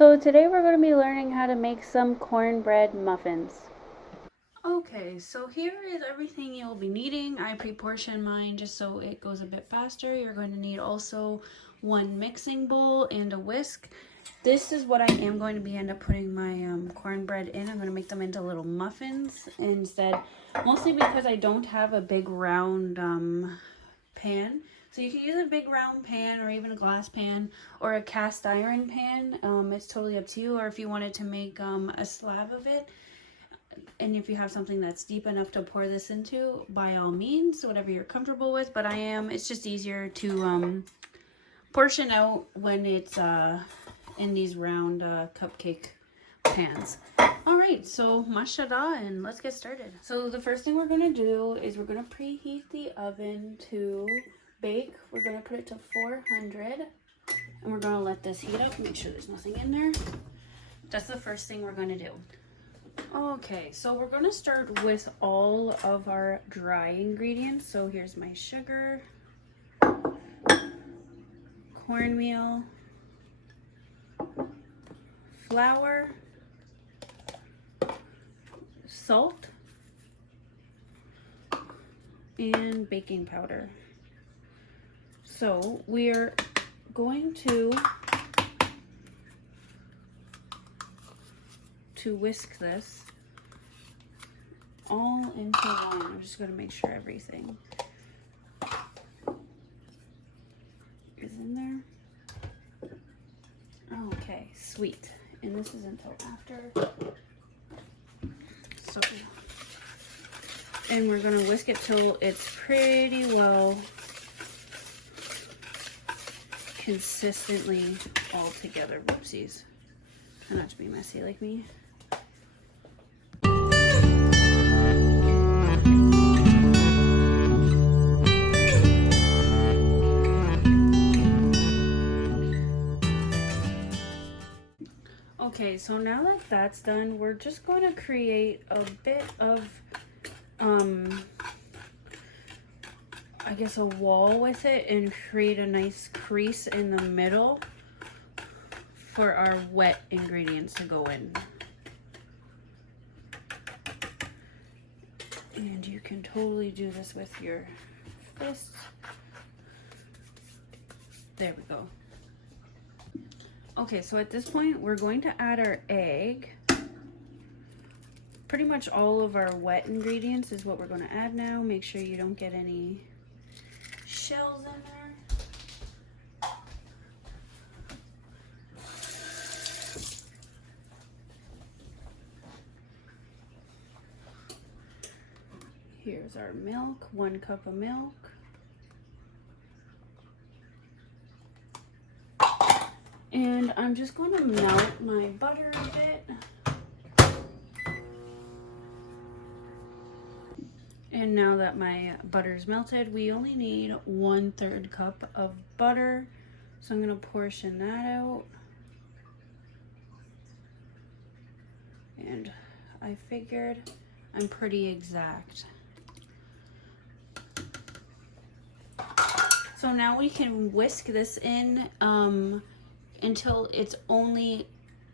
So today we're going to be learning how to make some cornbread muffins. Okay, so here is everything you'll be needing. I pre-portioned mine just so it goes a bit faster. You're going to need also one mixing bowl and a whisk. This is what I am going to be end up putting my cornbread in. I'm going to make them into little muffins instead, mostly because I don't have a big round pan. So you can use a big round pan or even a glass pan or a cast iron pan. It's totally up to you. Or if you wanted to make a slab of it, and if you have something that's deep enough to pour this into, by all means, whatever you're comfortable with. But it's just easier to portion out when it's in these round cupcake pans. All right, so mashallah, and let's get started. So the first thing we're gonna do is we're gonna preheat the oven to bake. We're gonna put it to 400, and we're gonna let this heat up. Make sure there's nothing in there. That's the first thing we're gonna do. Okay, so we're gonna start with all of our dry ingredients. So here's my sugar, cornmeal, flour, salt, and baking powder. So we're going to whisk this all into one. I'm just going to make sure everything is in there. Okay, sweet. And this is until after. So, and we're going to whisk it till it's pretty well consistently all together. Whoopsies. Try not to be messy like me. Okay, so now that that's done, we're just going to create a bit of, I guess a wall with it and create a nice crease in the middle for our wet ingredients to go in. And you can totally do this with your fists. There we go. Okay, so at this point, we're going to add our egg. Pretty much all of our wet ingredients is what we're going to add now. Make sure you don't get any shells in there. Here's our milk, 1 cup of milk. And I'm just going to melt my butter a bit. And now that my butter's melted, we only need 1/3 cup of butter. So I'm going to portion that out. And I figured I'm pretty exact. So now we can whisk this in until it's only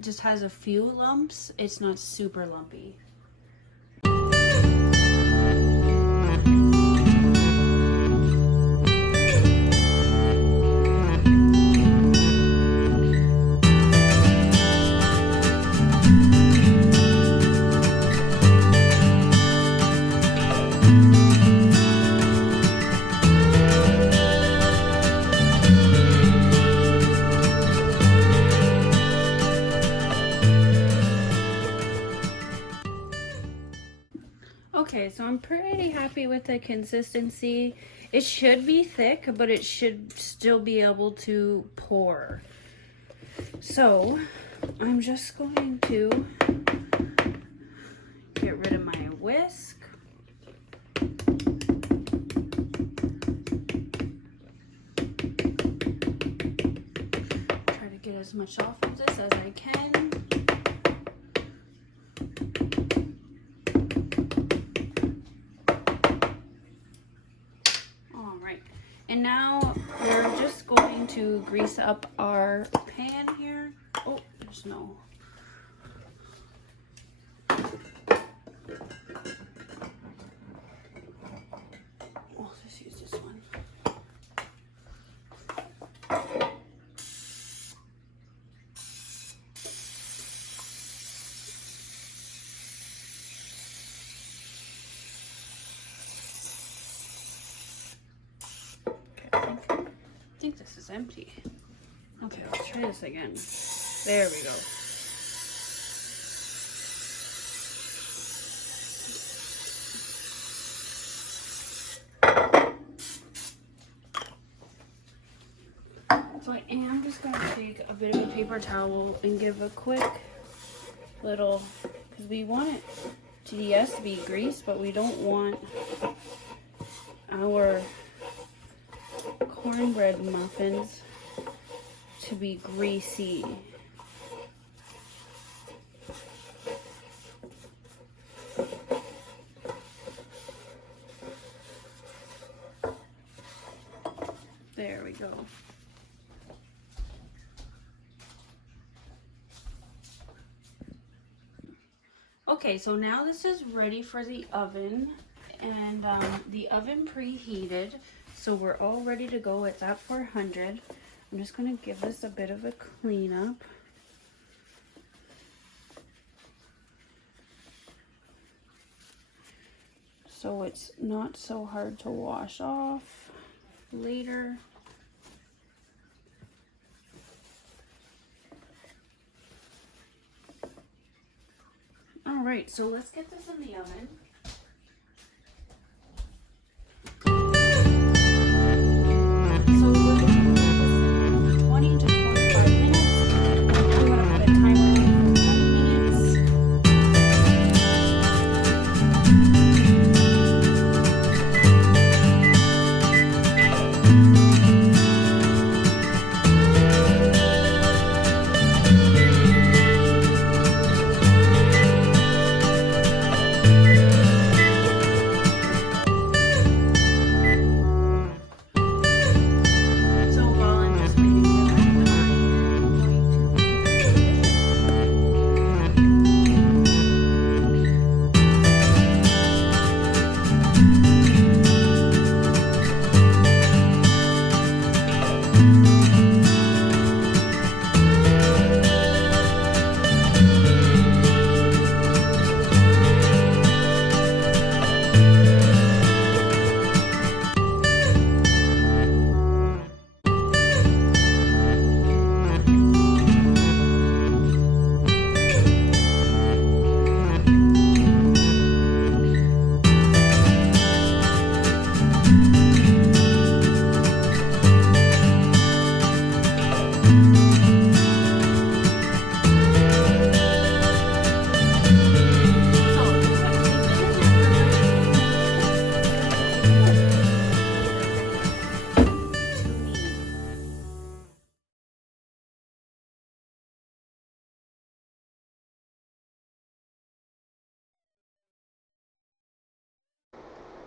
just has a few lumps. It's not super lumpy. Okay, so I'm pretty happy with the consistency. It should be thick, but it should still be able to pour. So I'm just going to get rid of my whisk. Try to get as much off of this as I can. And now we're just going to grease up our pan here. Oh, there's no. I'll just use this one. I think this is empty. Okay, let's try this again. There we go. So I am just going to take a bit of a paper towel and give a quick little, because we want it to, yes, to be greased, but we don't want our cornbread muffins to be greasy. There we go. Okay, so now this is ready for the oven, and the oven preheated, so we're all ready to go. It's at 400. I'm just going to give this a bit of a cleanup. So it's not so hard to wash off later. All right, so let's get this in the oven.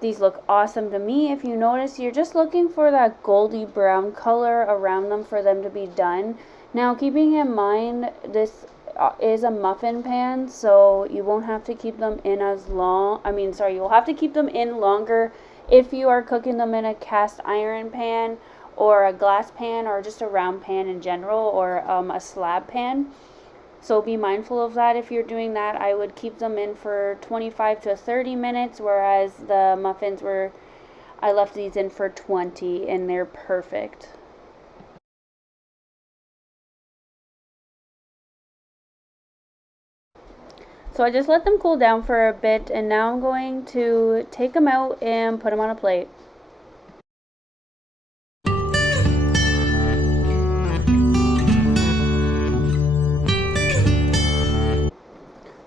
These look awesome to me. If you notice, you're just looking for that goldy brown color around them for them to be done. Now, keeping in mind, this is a muffin pan, so you won't have to keep them in as long. You'll have to keep them in longer if you are cooking them in a cast iron pan or a glass pan or just a round pan in general, or a slab pan. So be mindful of that. If you're doing that, I would keep them in for 25 to 30 minutes, whereas the muffins I left these in for 20, and they're perfect. So I just let them cool down for a bit, and now I'm going to take them out and put them on a plate.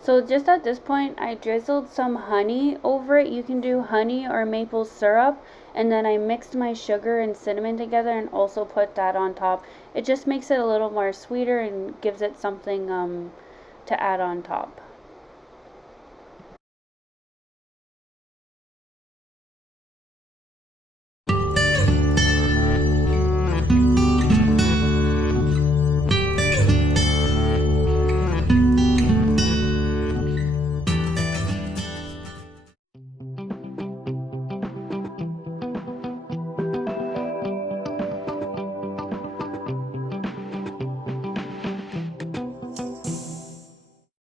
So just at this point, I drizzled some honey over it. You can do honey or maple syrup. And then I mixed my sugar and cinnamon together and also put that on top. It just makes it a little more sweeter and gives it something to add on top.